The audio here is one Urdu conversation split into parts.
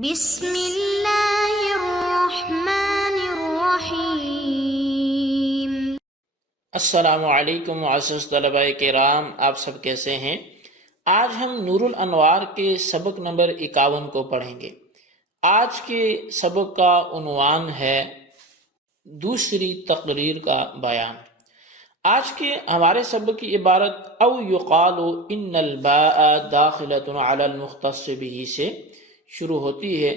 بسم اللہ الرحمن الرحیم۔ السلام علیکم معزز طلباء کرام، آپ سب کیسے ہیں؟ آج ہم نور الانوار کے سبق نمبر 51 کو پڑھیں گے۔ آج کے سبق کا عنوان ہے دوسری تقریر کا بیان۔ آج کے ہمارے سبق کی عبارت او یقال ان الباء داخلۃ علی المختص بہ سے شروع ہوتی ہے۔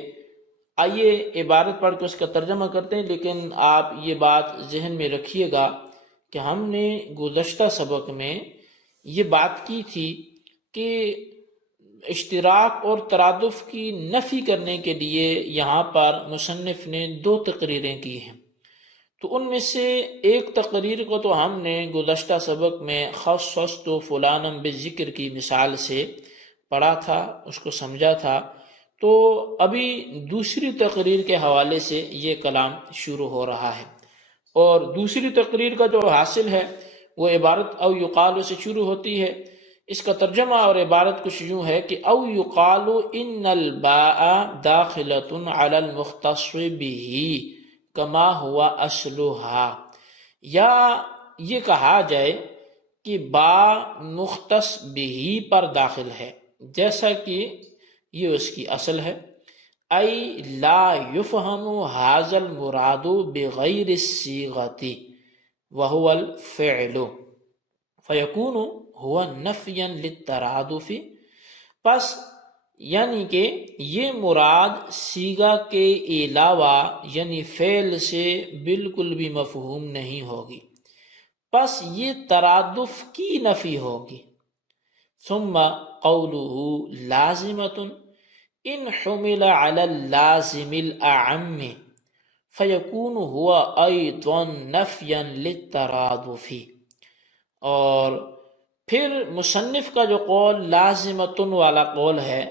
آئیے عبارت پڑھ کے اس کا ترجمہ کرتے ہیں، لیکن آپ یہ بات ذہن میں رکھیے گا کہ ہم نے گزشتہ سبق میں یہ بات کی تھی کہ اشتراک اور ترادف کی نفی کرنے کے لیے یہاں پر مصنف نے 2 تقریریں کی ہیں۔ تو ان میں سے ایک تقریر کو تو ہم نے گزشتہ سبق میں خصصت فلانا بالذکر کی مثال سے پڑھا تھا، اس کو سمجھا تھا۔ تو ابھی دوسری تقریر کے حوالے سے یہ کلام شروع ہو رہا ہے، اور دوسری تقریر کا جو حاصل ہے وہ عبارت او یقال سے شروع ہوتی ہے۔ اس کا ترجمہ اور عبارت کچھ یوں ہے کہ او یقال ان الباء داخلۃ علی المختص بہ کما ہوا اصلھا، یا یہ کہا جائے کہ با مختص بہ پر داخل ہے جیسا کہ یہ اس کی اصل ہے۔ ای لا یفہم ھذا المراد بغیر الصیغۃ وہو الفعل فیکون ہوا نفیا للترادف، پس یعنی کہ یہ مراد صیغہ کے علاوہ یعنی فعل سے بالکل بھی مفہوم نہیں ہوگی، پس یہ ترادف کی نفی ہوگی۔ ثم قوله لازمۃ ان حمل على اللازم الاعم فیکون ہوا ایضا نفیا للترادف، اور پھر مصنف کا جو قول لازمۃ والا قول ہے،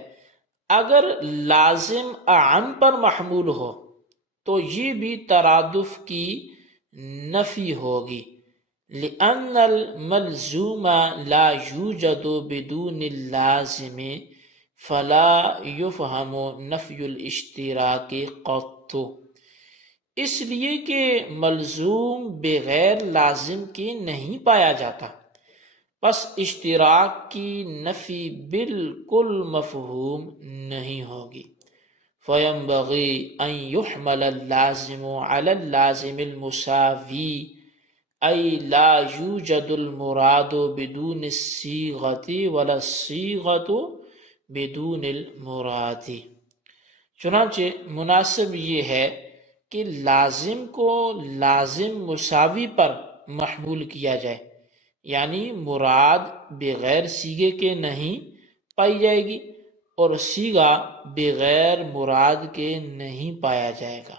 اگر لازم اعم پر محمول ہو تو یہ بھی ترادف کی نفی ہوگی، لأن الملزوم لا یوجد بدون اللازم فلا یفہم نفی الاشتراک قط، اس لیے کہ ملزوم بغیر لازم کے نہیں پایا جاتا، پس اشتراک کی نفی بالکل مفہوم نہیں ہوگی۔ فینبغی ان یحمل اللازم علی اللازم المساوی ای لا یوجد المراد بدون الصیغۃ ولا الصیغۃ بدون المراد، چنانچہ مناسب یہ ہے کہ لازم کو لازم مساوی پر محمول کیا جائے، یعنی مراد بغیر صیغے کے نہیں پائی جائے گی اور صیغہ بغیر مراد کے نہیں پایا جائے گا۔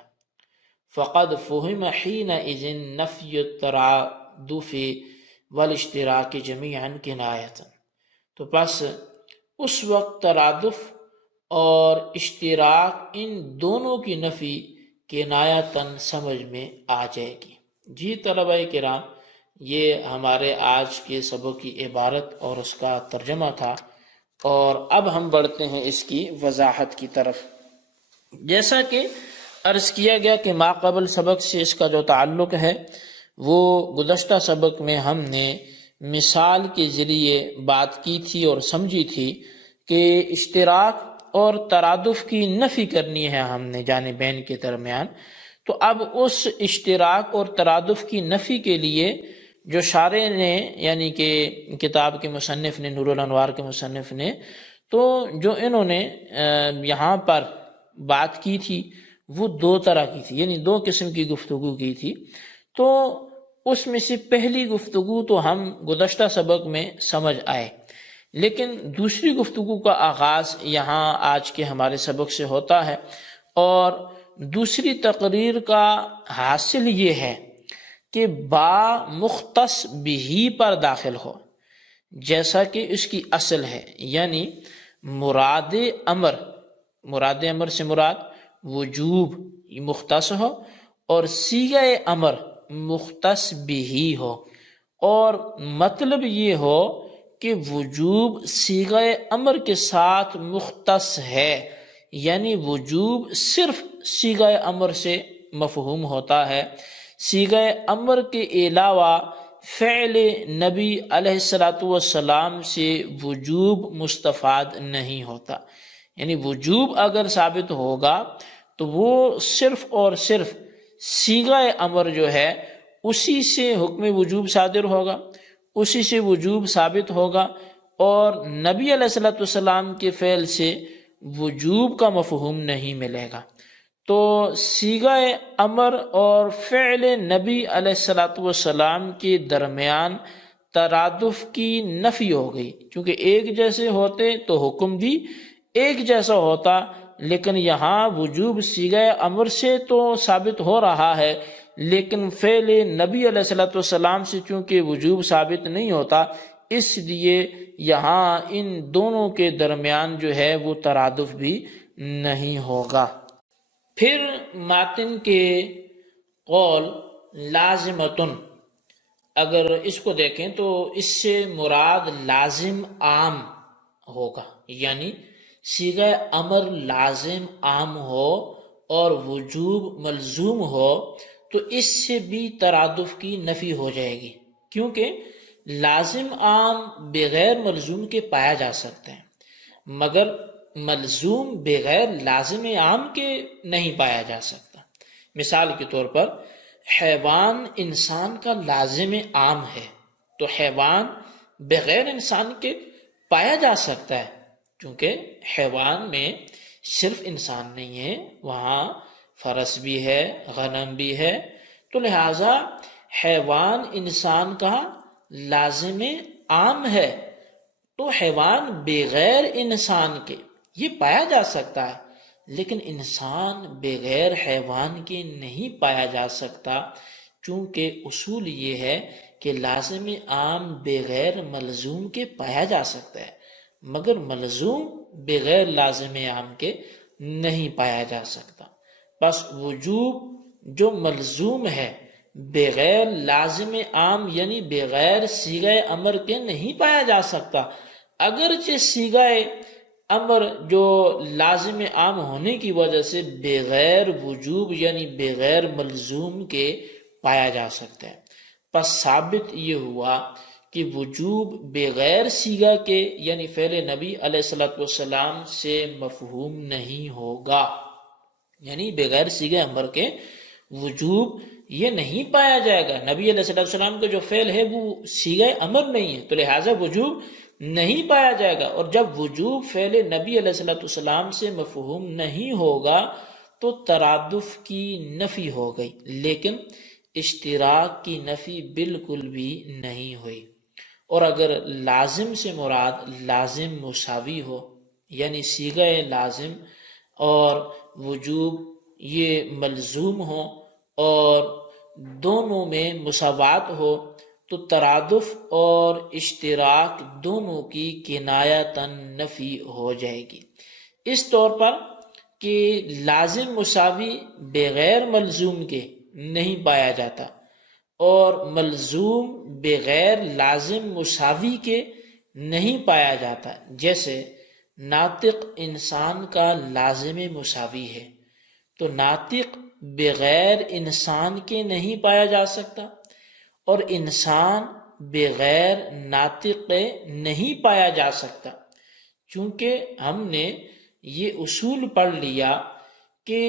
فقد فہم حینئذ نفی الترادف والاشتراک جمیعا کنایۃ، تو پس اس وقت ترادف اور اشتراک ان دونوں کی نفی کنایتاً سمجھ میں آ جائے گی۔ جی طلباء کرام، یہ ہمارے آج کے سبق کی عبارت اور اس کا ترجمہ تھا، اور اب ہم بڑھتے ہیں اس کی وضاحت کی طرف۔ جیسا کہ عرض کیا گیا کہ ما قبل سبق سے اس کا جو تعلق ہے وہ گزشتہ سبق میں ہم نے مثال کے ذریعے بات کی تھی اور سمجھی تھی کہ اشتراک اور ترادف کی نفی کرنی ہے ہم نے جانبین کے درمیان۔ تو اب اس اشتراک اور ترادف کی نفی کے لیے جو شارح نے، یعنی کہ کتاب کے مصنف نے، نور الانوار کے مصنف نے، تو جو انہوں نے یہاں پر بات کی تھی وہ 2 طرح کی تھی، یعنی 2 قسم کی گفتگو کی تھی۔ تو اس میں سے پہلی گفتگو تو ہم گزشتہ سبق میں سمجھ آئے، لیکن دوسری گفتگو کا آغاز یہاں آج کے ہمارے سبق سے ہوتا ہے، اور دوسری تقریر کا حاصل یہ ہے کہ با مختص بہ پر داخل ہو جیسا کہ اس کی اصل ہے، یعنی مراد امر سے مراد وجوب مختص ہو اور صیغہ امر مختص بہ ہو، اور مطلب یہ ہو کہ وجوب صیغہ امر کے ساتھ مختص ہے، یعنی وجوب صرف صیغہ امر سے مفہوم ہوتا ہے، صیغہ امر کے علاوہ فعل نبی علیہ السلام سے وجوب مستفاد نہیں ہوتا۔ یعنی وجوب اگر ثابت ہوگا تو وہ صرف اور صرف صیغہ امر جو ہے اسی سے حکم وجوب صادر ہوگا، اسی سے وجوب ثابت ہوگا، اور نبی علیہ السلام کے فعل سے وجوب کا مفہوم نہیں ملے گا۔ تو صیغہ امر اور فعل نبی علیہ السلام کے درمیان ترادف کی نفی ہو گئی، کیونکہ ایک جیسے ہوتے تو حکم بھی ایک جیسا ہوتا، لیکن یہاں وجوب صیغہ امر سے تو ثابت ہو رہا ہے، لیکن فعل نبی علیہ السلام سے چونکہ وجوب ثابت نہیں ہوتا، اس لیے یہاں ان دونوں کے درمیان جو ہے وہ ترادف بھی نہیں ہوگا۔ پھر ماتن کے قول لازمتن، اگر اس کو دیکھیں تو اس سے مراد لازم عام ہوگا، یعنی صیغہ امر لازم عام ہو اور وجوب ملزوم ہو تو اس سے بھی ترادف کی نفی ہو جائے گی، کیونکہ لازم عام بغیر ملزوم کے پایا جا سکتے ہیں، مگر ملزوم بغیر لازم عام کے نہیں پایا جا سکتا۔ مثال کے طور پر حیوان انسان کا لازم عام ہے، تو حیوان بغیر انسان کے پایا جا سکتا ہے، کیونکہ حیوان میں صرف انسان نہیں ہے، وہاں فرس بھی ہے، غنم بھی ہے، تو لہٰذا حیوان انسان کا لازم عام ہے، تو حیوان بغیر انسان کے یہ پایا جا سکتا ہے، لیکن انسان بغیر حیوان کے نہیں پایا جا سکتا، چونکہ اصول یہ ہے کہ لازم عام بغیر ملزوم کے پایا جا سکتا ہے، مگر ملزوم بغیر لازم عام کے نہیں پایا جا سکتا۔ بس وجوب جو ملزوم ہے بغیر لازم عام یعنی بغیر صیغہ امر کے نہیں پایا جا سکتا، اگرچہ صیغہ امر جو لازم عام ہونے کی وجہ سے بغیر وجوب یعنی بغیر ملزوم کے پایا جا سکتا ہے۔ پس ثابت یہ ہوا کہ وجوب بغیر صیغہ کے یعنی فعل نبی علیہ السلام سے مفہوم نہیں ہوگا، یعنی بغیر صیغہ امر کے وجوب یہ نہیں پایا جائے گا۔ نبی علیہ السلام کا جو فعل ہے وہ صیغہ امر نہیں ہے، تو لہٰذا وجوب نہیں پایا جائے گا، اور جب وجوب فعل نبی علیہ السلام سے مفہوم نہیں ہوگا تو ترادف کی نفی ہو گئی، لیکن اشتراک کی نفی بالکل بھی نہیں ہوئی۔ اور اگر لازم سے مراد لازم مساوی ہو، یعنی صیغہ لازم اور وجوب یہ ملزوم ہو اور دونوں میں مساوات ہو، تو ترادف اور اشتراک دونوں کی کنایتاً نفی ہو جائے گی۔ اس طور پر کہ لازم مساوی بغیر ملزوم کے نہیں پایا جاتا، اور ملزوم بغیر لازم مساوی کے نہیں پایا جاتا، جیسے ناطق انسان کا لازم مساوی ہے، تو ناطق بغیر انسان کے نہیں پایا جا سکتا، اور انسان بغیر ناطق نہیں پایا جا سکتا، چونکہ ہم نے یہ اصول پڑھ لیا کہ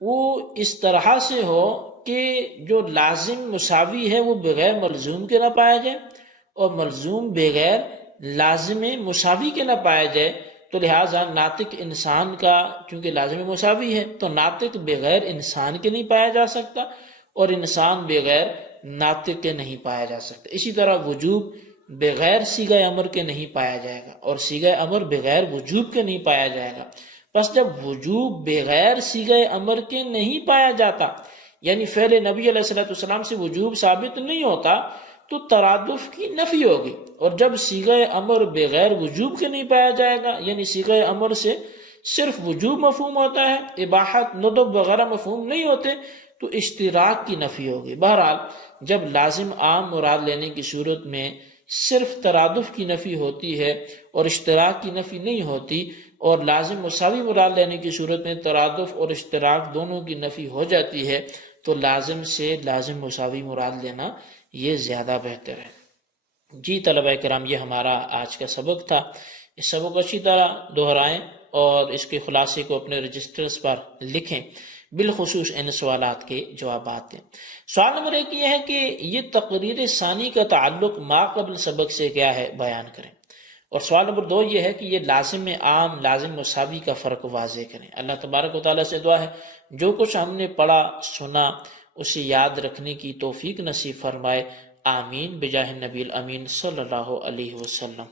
وہ اس طرح سے ہو کہ جو لازم مساوی ہے وہ بغیر ملزوم کے نہ پایا جائے، اور ملزوم بغیر لازم مساوی کے نہ پایا جائے، تو لہٰذا ناطق انسان کا چونکہ لازم مساوی ہے تو ناطق بغیر انسان کے نہیں پایا جا سکتا، اور انسان بغیر ناطق کے نہیں پایا جا سکتا۔ اسی طرح وجوب بغیر صیغہ امر کے نہیں پایا جائے گا، اور صیغہ امر بغیر وجوب کے نہیں پایا جائے گا۔ بس جب وجوب بغیر صیغہ امر کے نہیں پایا جاتا، یعنی فعل نبی علیہ السلام سے وجوب ثابت نہیں ہوتا، تو ترادف کی نفی ہوگی، اور جب صیغہ امر بغیر وجوب کے نہیں پایا جائے گا، یعنی صیغہ امر سے صرف وجوب مفہوم ہوتا ہے، اباحت ندب وغیرہ مفہوم نہیں ہوتے، تو اشتراک کی نفی ہوگی۔ بہرحال جب لازم عام مراد لینے کی صورت میں صرف ترادف کی نفی ہوتی ہے اور اشتراک کی نفی نہیں ہوتی، اور لازم مساوی مراد لینے کی صورت میں ترادف اور اشتراک دونوں کی نفی ہو جاتی ہے تو لازم سے لازم مساوی مراد لینا یہ زیادہ بہتر ہے۔ جی طلبہ کرام، یہ ہمارا آج کا سبق تھا۔ اس سبق کو اچھی طرح دہرائیں اور اس کے خلاصے کو اپنے رجسٹرز پر لکھیں، بالخصوص ان سوالات کے جوابات دیں۔ سوال نمبر 1 یہ ہے کہ یہ تقریر ثانی کا تعلق ما قبل سبق سے کیا ہے، بیان کریں۔ اور سوال نمبر 2 یہ ہے کہ یہ لازم عام لازم مساوی کا فرق واضح کریں۔ اللہ تبارک و تعالیٰ سے دعا ہے جو کچھ ہم نے پڑھا سنا اسے یاد رکھنے کی توفیق نصیب فرمائے، آمین بجاہ النبی الامین صلی اللہ علیہ وسلم۔